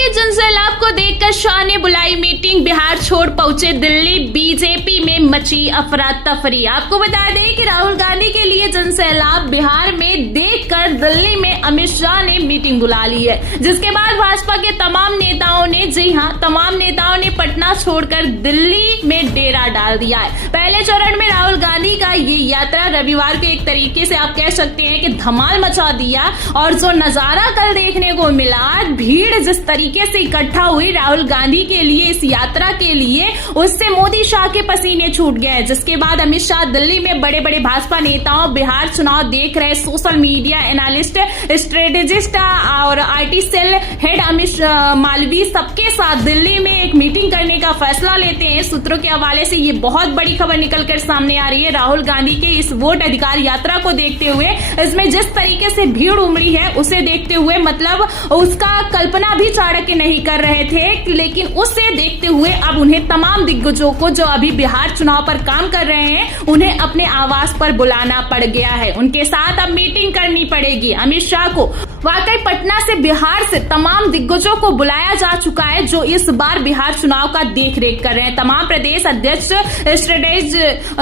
के जनसैलाब को देखकर शाह ने बुलाई मीटिंग, बिहार छोड़ पहुंचे दिल्ली, बीजेपी में मची अफरा तफरी। आपको बता दें कि राहुल गांधी के लिए जनसैलाब बिहार में देखकर दिल्ली में अमित शाह ने मीटिंग बुला ली है, जिसके बाद भाजपा के तमाम नेताओं ने, जी हां, तमाम नेताओं ने पटना छोड़कर दिल्ली में डेरा डाल दिया है। पहले चरण में राहुल गांधी का ये यात्रा रविवार के एक तरीके से आप कह सकते हैं कि धमाल मचा दिया, और जो नजारा कल देखने को मिला, भीड़ जिस तरीके से इकट्ठा हुई राहुल गांधी के लिए, इस यात्रा के लिए, उससे मोदी शाह के पसीने छूट गए। जिसके बाद अमित शाह दिल्ली में बड़े बड़े भाजपा नेताओं, बिहार चुनाव देख रहे सोशल मीडिया एनालिस्ट, स्ट्रेटेजिस्ट और IT cell head Amit Malviya सबके साथ दिल्ली में एक मीटिंग करने का फैसला लेते हैं। सूत्रों के हवाले से ये बहुत बड़ी खबर निकलकर सामने आ रही है। राहुल गांधी के इस वोट अधिकार यात्रा को देखते हुए, इसमें जिस तरीके से भीड़ उमड़ी है उसे देखते हुए, मतलब उसका कल्पना भी चाणक्य नहीं कर रहे थे, लेकिन उसे देखते हुए अब उन्हें तमाम दिग्गजों को जो अभी बिहार चुनाव पर काम कर रहे हैं, उन्हें अपने आवास पर बुलाना पड़ गया है। उनके साथ अब मीटिंग करनी पड़ेगी अमित शाह को। वाकई पटना से, बिहार से तमाम दिग्गजों को बुलाया जा चुका है जो इस बार बिहार चुनाव का देख रेख कर रहे हैं। तमाम प्रदेश अध्यक्ष,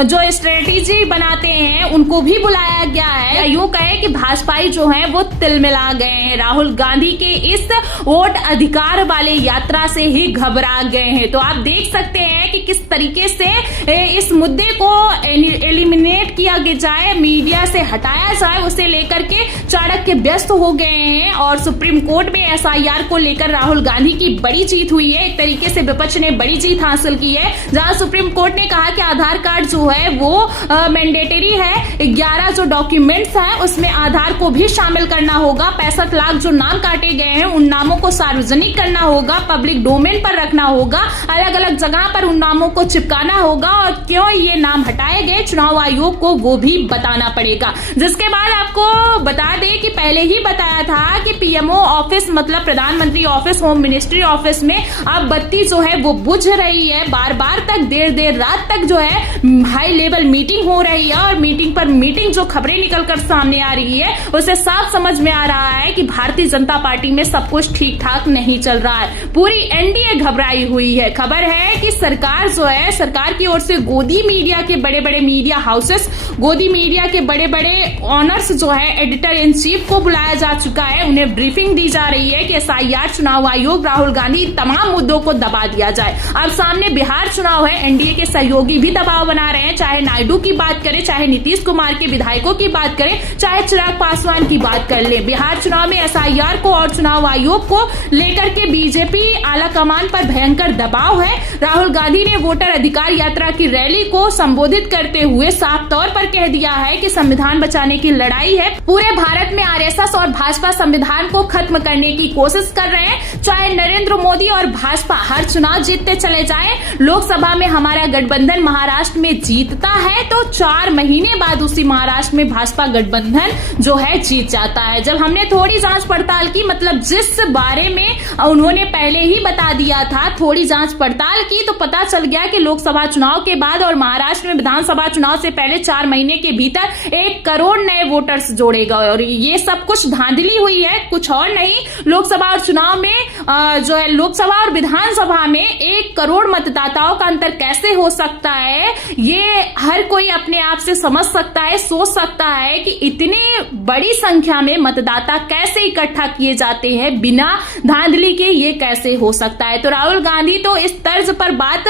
जो स्ट्रेटेजी बनाते हैं, उनको भी बुलाया गया है। यूं कहे कि भाजपाई जो है वो तिलमिला गए हैं, राहुल गांधी के इस वोट अधिकार वाले यात्रा से ही घबरा गए हैं। तो आप देख सकते हैं कि किस तरीके से इस मुद्दे को एलिमिनेट किया जाए, मीडिया से हटाया जाए, उसे लेकर के चाणक्य व्यस्त हो गए हैं। और सुप्रीम कोर्ट में एसआईआर को लेकर राहुल गांधी की बड़ी जीत हुई है। एक तरीके से विपक्ष ने बड़ी जीत हासिल की है, जहां सुप्रीम कोर्ट ने कहा कि आधार कार्ड जो है वो मैंडेटरी है। 11 जो डॉक्यूमेंट्स हैं उसमें आधार को भी शामिल करना होगा। 65 लाख जो नाम काटे गए हैं उन नामों को सार्वजनिक करना होगा, पब्लिक डोमेन पर रखना होगा, अलग अलग जगह पर उन नामों को चिपकाना होगा, और क्यों ये नाम हटाए गए चुनाव आयोग को वो भी बताना पड़ेगा। जिसके बाद आपको बता दें कि पहले ही बताया था कि पीएमओ ऑफिस, मतलब प्रधानमंत्री ऑफिस, होम मिनिस्ट्री ऑफिस में अब बत्ती जो है वो बुझ रही है। बार बार तक, देर रात तक जो है हाई लेवल मीटिंग हो रही है, और मीटिंग पर मीटिंग जो खबरें निकलकर सामने आ रही है उसे साफ समझ में आ रहा है कि भारतीय जनता पार्टी में सब कुछ ठीक ठाक नहीं चल रहा है। पूरी एनडीए घबराई हुई है। खबर है कि सरकार जो है, सरकार की ओर से गोदी मीडिया के बड़े बड़े मीडिया हाउसेस, गोदी मीडिया के बड़े बड़े ऑनर्स जो है, एडिटर इन चीफ को बुलाया जा चुका है। उन्हें ब्रीफिंग दी जा रही है कि एसआईआर, चुनाव आयोग, राहुल गांधी, तमाम मुद्दों को दबा दिया जाए। अब सामने बिहार चुनाव है, एनडीए के सहयोगी भी दबाव बना रहे हैं, चाहे नायडू की बात करें, चाहे नीतीश कुमार के विधायकों की बात करें, चाहे चिराग पासवान की बात कर ले। बिहार चुनाव में एसआईआर को और चुनाव आयोग को लेकर के बीजेपी आला कमान पर भयंकर दबाव है। राहुल गांधी ने वोटर अधिकार यात्रा की रैली को संबोधित करते हुए साफ तौर पर कह दिया है कि संविधान बचाने की लड़ाई है। पूरे भारत में आरएसएस और भाजपा संविधान को खत्म करने की कोशिश कर रहे हैं। चाहे नरेंद्र मोदी और भाजपा हर चुनाव जीतते चले जाएं, लोकसभा में हमारा गठबंधन महाराष्ट्र में जीतता है तो 4 महीने बाद उसी महाराष्ट्र में भाजपा गठबंधन जो है जीत जाता है। जब हमने थोड़ी जांच पड़ताल की, मतलब जिस बारे में उन्होंने पहले ही बता दिया था, थोड़ी जांच पड़ताल की तो पता चल गया कि लोकसभा चुनाव के बाद और महाराष्ट्र में विधानसभा चुनाव से पहले 4 महीने के भीतर 1 करोड़ नए वोटर्स जोड़ेगा। और ये सब कुछ धांधली हुई है, कुछ और नहीं। लोकसभा और चुनाव में जो है, लोकसभा और विधानसभा में 1 करोड़ मतदाताओं का अंतर कैसे हो सकता है, ये हर कोई अपने आप से समझ सकता है, सोच सकता है कि इतनी बड़ी संख्या में मतदाता कैसे इकट्ठा किए जाते हैं बिना धांधली के, ये कैसे हो सकता है। तो राहुल गांधी तो इस तर्ज पर बात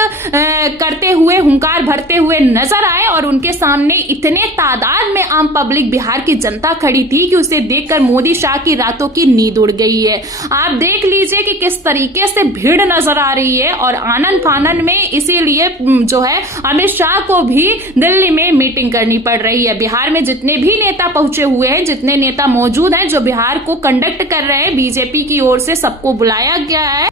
करते हुए, हुंकार भरते हुए नजर आए, और उनके सामने इतने तादाद में आम पब्लिक, बिहार की जनता खड़ी थी कि उसे देखकर मोदी शाह की रातों की नींद उड़ गई है। आप देख लीजिए कि किस तरीके से भीड़ नजर आ रही है, और आनंद फानन में इसीलिए जो है अमित शाह को भी दिल्ली में मीटिंग करनी पड़ रही है। बिहार में जितने भी नेता पहुंचे हुए हैं, जितने नेता मौजूद हैं जो बिहार को कंडक्ट कर रहे हैं, बीजेपी की ओर से सबको बुलाया गया है,